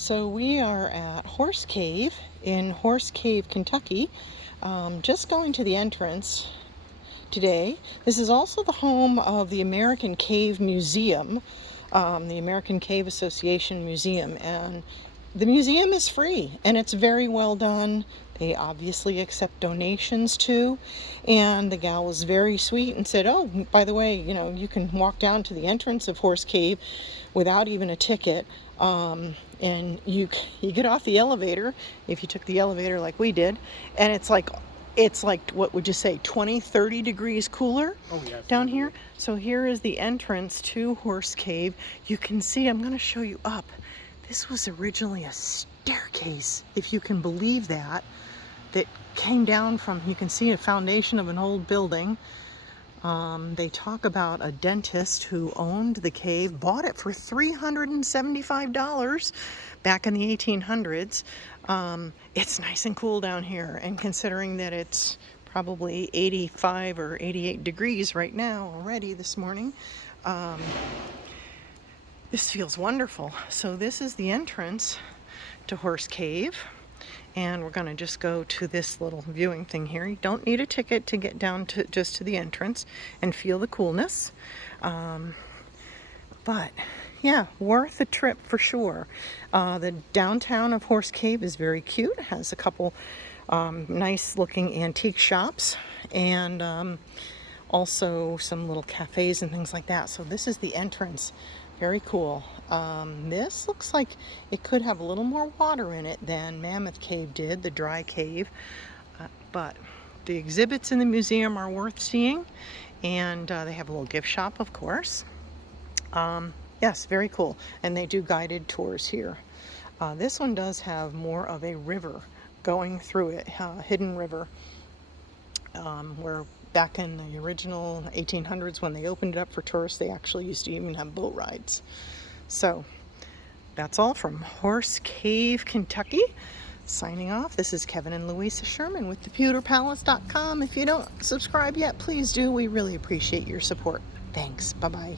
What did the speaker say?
So we are at Horse Cave in Horse Cave, Kentucky. Just going to the entrance today. This is also the home of the American Cave Museum, the American Cave Association Museum, and the museum is free and it's very well done. They obviously accept donations too, and the gal was very sweet and said, oh, by the way, you can walk down to the entrance of Horse Cave without even a ticket. And you get off the elevator, if you took the elevator like we did, and it's like what would you say, 20-30 degrees cooler down here. So here is the entrance to Horse Cave. You can see, I'm going to show you up. This was originally a staircase, if you can believe that came down from, you can see a foundation of an old building. They talk about a dentist who owned the cave, bought it for $375 back in the 1800s. It's nice and cool down here, and considering that it's probably 85 or 88 degrees right now already this morning, this feels wonderful. So this is the entrance to Horse Cave. And we're going to just go to this little viewing thing here. You don't need a ticket to get down to just to the entrance and feel the coolness. But yeah, worth the trip for sure. The downtown of Horse Cave is very cute. It has a couple nice looking antique shops and also some little cafes and things like that. So this is the entrance. Very cool. This looks like it could have a little more water in it than Mammoth Cave did, the dry cave. But the exhibits in the museum are worth seeing, and they have a little gift shop, of course. Yes, very cool. And they do guided tours here. This one does have more of a river going through it, hidden river, where back in the original 1800s when they opened it up for tourists, they actually used to even have boat rides. So that's all from Horse Cave, Kentucky. Signing off, this is Kevin and Louisa Sherman with thepewterpalace.com. If you don't subscribe yet, please do. We really appreciate your support. Thanks. Bye-bye.